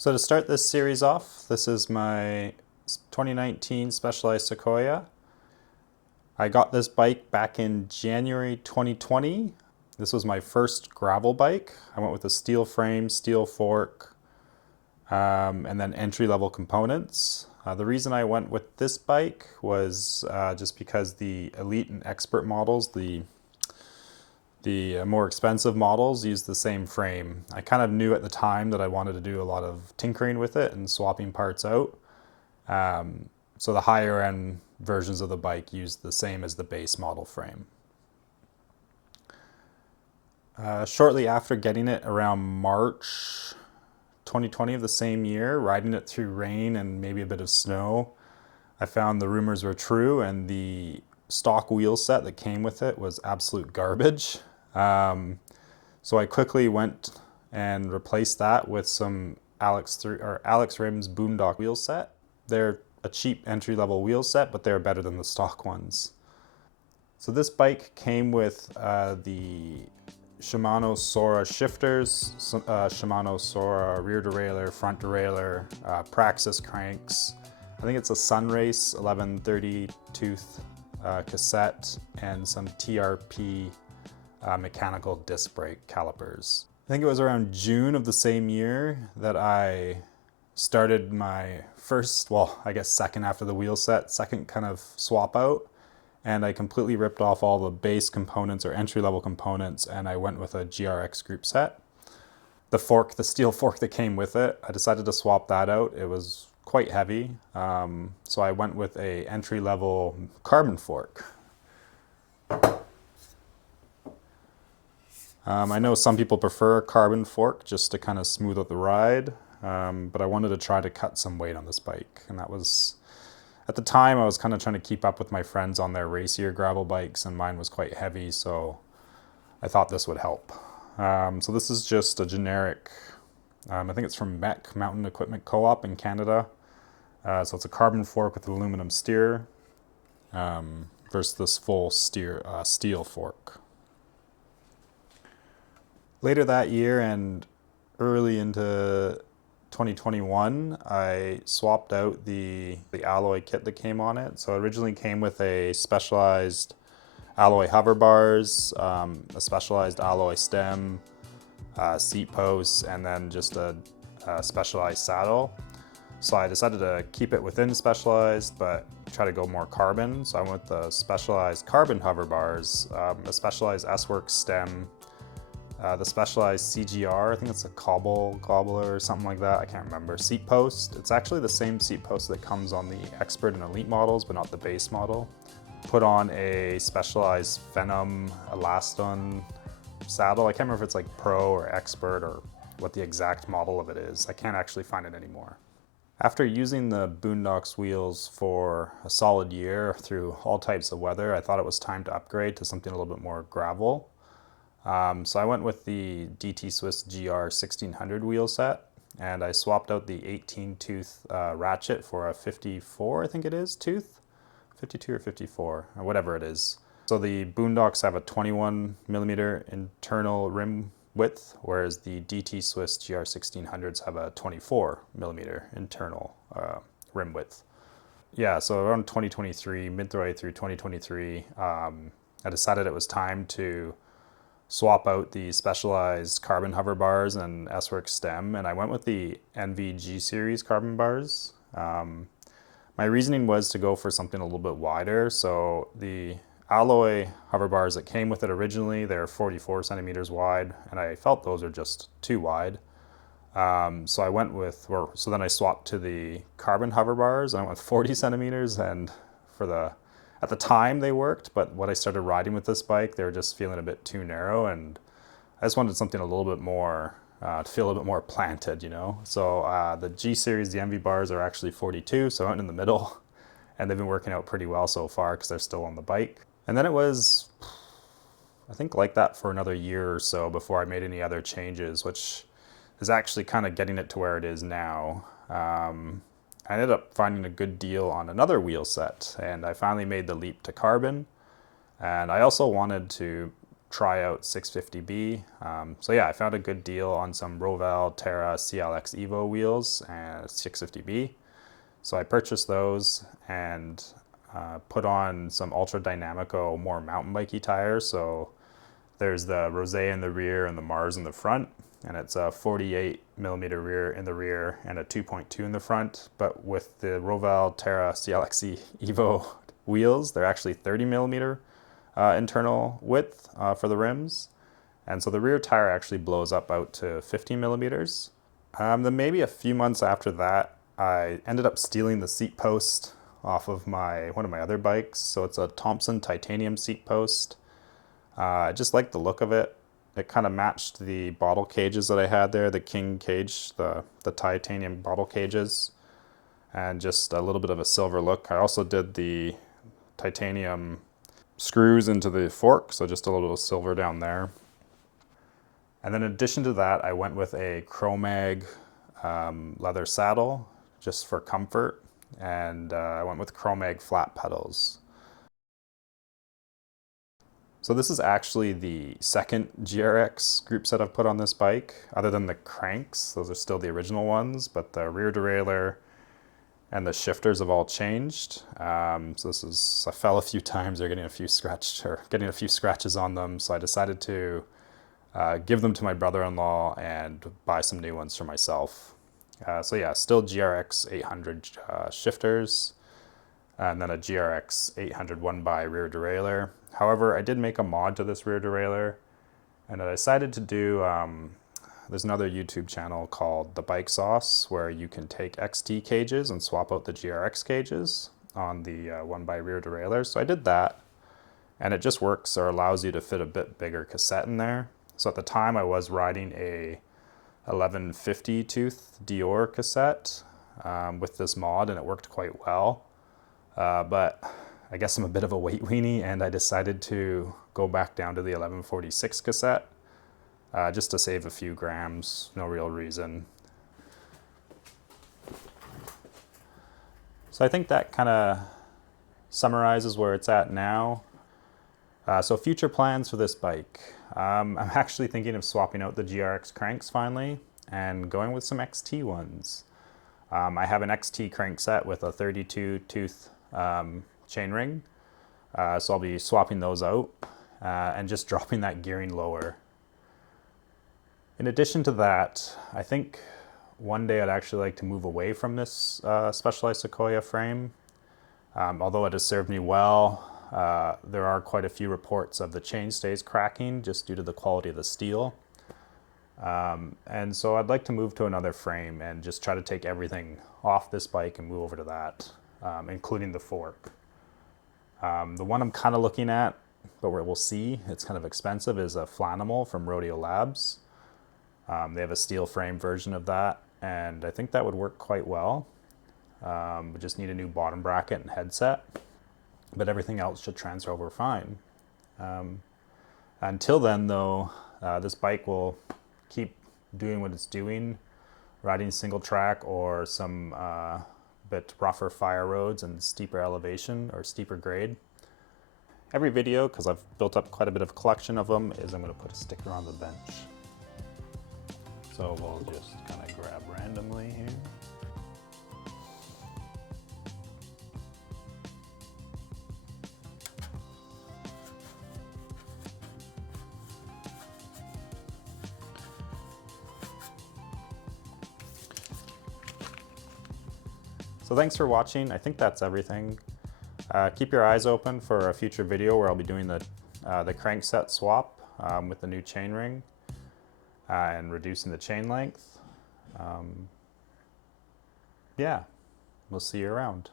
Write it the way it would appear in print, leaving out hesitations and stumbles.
So to start this series off, this is my 2019 Specialized Sequoia. I got this bike back in January 2020. This was my first gravel bike. I went with a steel frame, steel fork, and then entry-level components. The reason I went with this bike was just because the elite and expert models, the more expensive models, use the same frame. I kind of knew at the time that I wanted to do a lot of tinkering with it and swapping parts out. So the higher end versions of the bike use the same as the base model frame. Shortly after getting it, around March 2020 of the same year, riding it through rain and maybe a bit of snow, I found the rumors were true and the stock wheel set that came with it was absolute garbage. So I quickly went and replaced that with some Alex Rim's Boondock wheel set. They're a cheap entry-level wheel set, but they're better than the stock ones. So this bike came with the Shimano Sora shifters, Shimano Sora rear derailleur, front derailleur, Praxis cranks. I think it's a Sunrace 1130 tooth cassette and some TRP mechanical disc brake calipers. I think it was around June of the same year that I started my first, well, I guess second after the wheel set, second kind of swap out. And I completely ripped off all the base components or entry-level components, and I went with a GRX Groupset. The fork, the steel fork that came with it, I decided to swap that out. It was quite heavy, so I went with a entry-level carbon fork. I know some people prefer a carbon fork just to kind of smooth out the ride, but I wanted to try to cut some weight on this bike, and that was, at the time I was kind of trying to keep up with my friends on their racier gravel bikes, and mine was quite heavy, so I thought this would help. So this is just a generic, I think it's from MEC, Mountain Equipment Co-op in Canada. So it's a carbon fork with an aluminum steer versus this full steel fork. Later that year and early into 2021, I swapped out the alloy kit that came on it. So it originally came with a specialized alloy hover bars, a specialized alloy stem, seat posts, and then just a specialized saddle. So I decided to keep it within Specialized, but try to go more carbon. So I went with the specialized carbon hover bars, a specialized S-Works stem, the specialized CGR, I think it's a cobbler or something like that, I can't remember. Seat post, it's actually the same seat post that comes on the Expert and Elite models, but not the base model. Put on a specialized Phenom Elaston saddle. I can't remember if it's like Pro or Expert or what the exact model of it is. I can't actually find it anymore. After using the Boondocks wheels for a solid year through all types of weather, I thought it was time to upgrade to something a little bit more gravel. So I went with the DT Swiss GR 1600 wheel set, and I swapped out the 18 tooth ratchet for a 54, I think it is, tooth? 52 or 54, or whatever it is. So the Boondocks have a 21 millimeter internal rim width, whereas the DT Swiss GR 1600s have a 24 millimeter internal rim width. Yeah, so around 2023, midway through 2023, I decided it was time to swap out the specialized carbon hover bars and S-Works stem, and I went with the NVG series carbon bars. My reasoning was to go for something a little bit wider. So the alloy hover bars that came with it originally, they're 44 centimeters wide, and I felt those are just too wide. So I went with, so then I swapped to the carbon hover bars. I went with 40 centimeters, and at the time they worked, but when I started riding with this bike, they were just feeling a bit too narrow, and I just wanted something a little bit more, to feel a little bit more planted, you know? So the G series, the MV bars are actually 42, so I went in the middle, and they've been working out pretty well so far because they're still on the bike. And then it was, I think, like that for another year or so before I made any other changes, which is actually kind of getting it to where it is now. I ended up finding a good deal on another wheel set, and I finally made the leap to carbon. And I also wanted to tryout 650B. So yeah, I found a good deal on some Roval Terra CLX Evo wheels and 650B. So I purchased those and put on some Ultra Dynamico, more mountain bikey tires. So there's the Rosé in the rear and the Mars in the front, and it's a 48 millimeter rear in the rear and a 2.2 in the front. But with the Roval Terra CLX Evo wheels, they're actually 30 millimeter internal width for the rims. And so the rear tire actually blows up out to 50 millimeters. Then maybe a few months after that, I ended up stealing the seat post off of one of my other bikes. So it's a Thompson titanium seat post. I just liked the look of it. It kind of matched the bottle cages that I had there, the King cage, the titanium bottle cages, and just a little bit of a silver look. I also did the titanium screws into the fork, so just a little silver down there. And then in addition to that, I went with a Chromag leather saddle just for comfort, and I went with Chromag flat pedals. So this is actually the second GRX group set I've put on this bike, other than the cranks. Those are still the original ones, but the rear derailleur and the shifters have all changed. So I fell a few times. They're getting a few scratches on them. So I decided to give them to my brother-in-law and buy some new ones for myself. So yeah, still GRX 800 shifters, and then a GRX 800 1x rear derailleur. However, I did make a mod to this rear derailleur, and I decided to do, there's another YouTube channel called The Bike Sauce, where you can take XT cages and swap out the GRX cages on the 1x rear derailleur. So I did that, and it just works or allows you to fit a bit bigger cassette in there. So at the time I was riding a 1150 tooth Dior cassette with this mod, and it worked quite well. But I guess I'm a bit of a weight weenie, and I decided to go back down to the 1146 cassette just to save a few grams, no real reason. So I think that kind of summarizes where it's at now. So future plans for this bike. I'm actually thinking of swapping out the GRX cranks finally and going with some XT ones. I have an XT crank set with a 32 tooth chainring, so I'll be swapping those out and just dropping that gearing lower. In addition to that, I think one day I'd actually like to move away from this Specialized Sequoia frame. Although it has served me well, there are quite a few reports of the chainstays cracking just due to the quality of the steel. And so I'd like to move to another frame and just try to take everything off this bike and move over to that, including the fork. The one I'm kind of looking at, but we'll see, it's kind of expensive, is a Flanimal from Rodeo Labs. They have a steel frame version of that, and I think that would work quite well. We just need a new bottom bracket and headset, but everything else should transfer over fine. Until then though, this bike will keep doing what it's doing, riding single track or some bit rougher fire roads and steeper elevation or steeper grade. Every video, because I've built up quite a bit of collection of them, is I'm going to put a sticker on the bench. So we'll just kind of grab randomly here. So thanks for watching. I think that's everything. Keep your eyes open for a future video where I'll be doing the crankset swap with the new chainring and reducing the chain length. Yeah, we'll see you around.